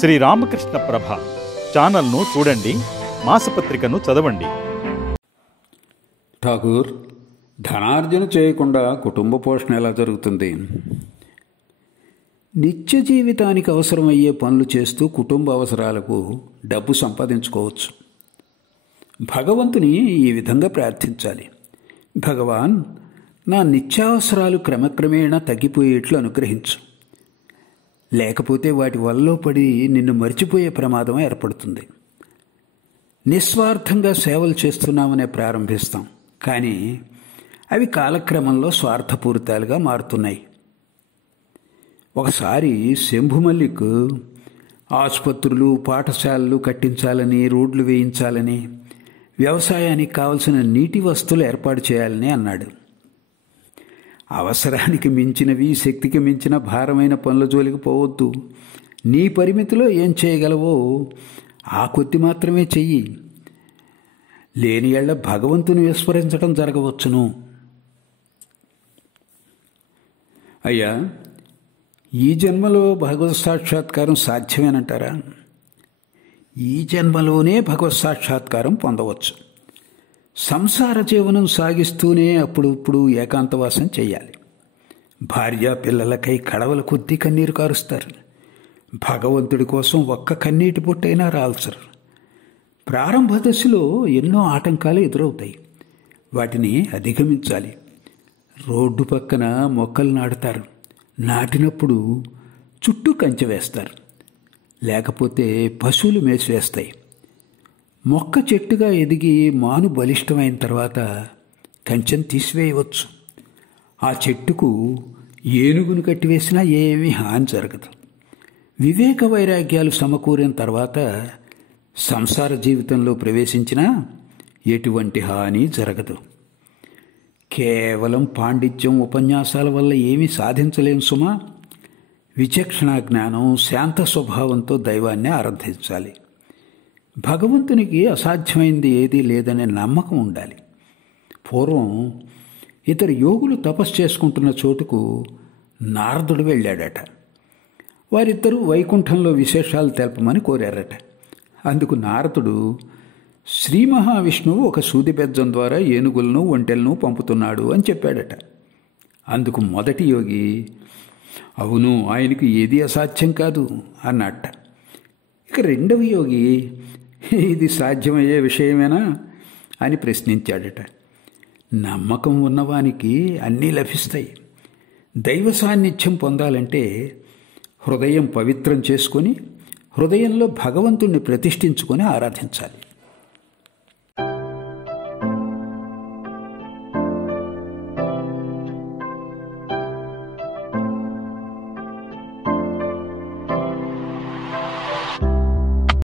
శ్రీ రామకృష్ణ ప్రభ ఛానల్ను చూడండి, మాసపత్రికను చదవండి. ఠాకూర్, ధనార్జన చేయకుండా కుటుంబ పోషణ ఎలా జరుగుతుంది? నిత్య జీవితానికి అవసరమయ్యే పనులు చేస్తూ కుటుంబ అవసరాలకు డబ్బు సంపాదించుకోవచ్చు. భగవంతుని ఈ విధంగా ప్రార్థించాలి. భగవాన్, నా నిత్యావసరాలు క్రమక్రమేణా తగ్గిపోయేట్లు అనుగ్రహించు. లేకపోతే వాటి వల్ల పడి నిన్ను మర్చిపోయే ప్రమాదం ఏర్పడుతుంది. నిస్వార్థంగా సేవలు చేస్తున్నామనే ప్రారంభిస్తాం, కానీ అవి కాలక్రమంలో స్వార్థపూరితాలుగా మారుతున్నాయి. ఒకసారి శంభు మల్లిక్ ఆసుపత్రులు, పాఠశాలలు కట్టించాలని, రోడ్లు వేయించాలని, వ్యవసాయానికి కావలసిన నీటి వస్తువులు ఏర్పాటు చేయాలని అన్నాడు. అవసరానికి మించినవి, శక్తికి మించిన భారమైన పనుల జోలికి పోవద్దు. నీ పరిమితిలో ఏం చేయగలవో ఆ కొద్ది మాత్రమే చెయ్యి. లేని ఏళ్ల భగవంతుని విస్మరించడం జరగవచ్చును. అయ్యా, ఈ జన్మలో భగవత్ సాక్షాత్కారం సాధ్యమేనంటారా? ఈ జన్మలోనే భగవత్ సాక్షాత్కారం పొందవచ్చు. సంసార జీవనం సాగిస్తూనే అప్పుడప్పుడు ఏకాంతవాసం చెయ్యాలి. భార్య పిల్లలకై కడవల కొద్దీ కన్నీరు కారుస్తారు. భగవంతుడి కోసం ఒక్క కన్నీటి పొట్టైనా రాల్చరు. ప్రారంభ దశలో ఎన్నో ఆటంకాలు ఎదురవుతాయి. వాటిని అధిగమించాలి. రోడ్డు పక్కన మొక్కలు నాటుతారు. నాటినప్పుడు చుట్టూ కంచె వేస్తారు, లేకపోతే పశువులు మేసివేస్తాయి. మొక్క చెట్టుగా ఎదిగి మాను బలిష్టమైన తర్వాత కంచెను తీసివేయవచ్చు. ఆ చెట్టుకు ఏనుగును కట్టివేసినా ఏమీ హాని జరగదు. వివేక వైరాగ్యాలు సమకూరిన తర్వాత సంసార జీవితంలో ప్రవేశించినా ఎటువంటి హాని జరగదు. కేవలం పాండిత్యం, ఉపన్యాసాల వల్ల ఏమీ సాధించలేం సుమా. విచక్షణ జ్ఞానం, శాంత స్వభావంతో దైవాన్ని ఆరాధించాలి. భగవంతునికి అసాధ్యమైంది ఏదీ లేదనే నమ్మకం ఉండాలి. పూర్వం ఇతరు యోగులు తపస్సు చేసుకుంటున్న చోటుకు నారదుడు వెళ్ళాడట. వారిద్దరూ వైకుంఠంలో విశేషాలు తెలపమని కోరారట. అందుకు నారదుడు, శ్రీ మహావిష్ణువు ఒక సూది బెజ్జం ద్వారా ఏనుగులను, ఒంటెలను పంపుతున్నాడు అని చెప్పాడట. అందుకు మొదటి యోగి, అవును, ఆయనకు ఏదీ అసాధ్యం కాదు అన్నట్ట. ఇక రెండవ యోగి, ఇది సాధ్యమయ్యే విషయమేనా అని ప్రశ్నించాడట. నమ్మకం ఉన్నవానికి అన్నీ లభిస్తాయి. దైవ సాన్నిధ్యం పొందాలంటే హృదయం పవిత్రం చేసుకొని హృదయంలో భగవంతుణ్ణి ప్రతిష్ఠించుకొని ఆరాధించాలి.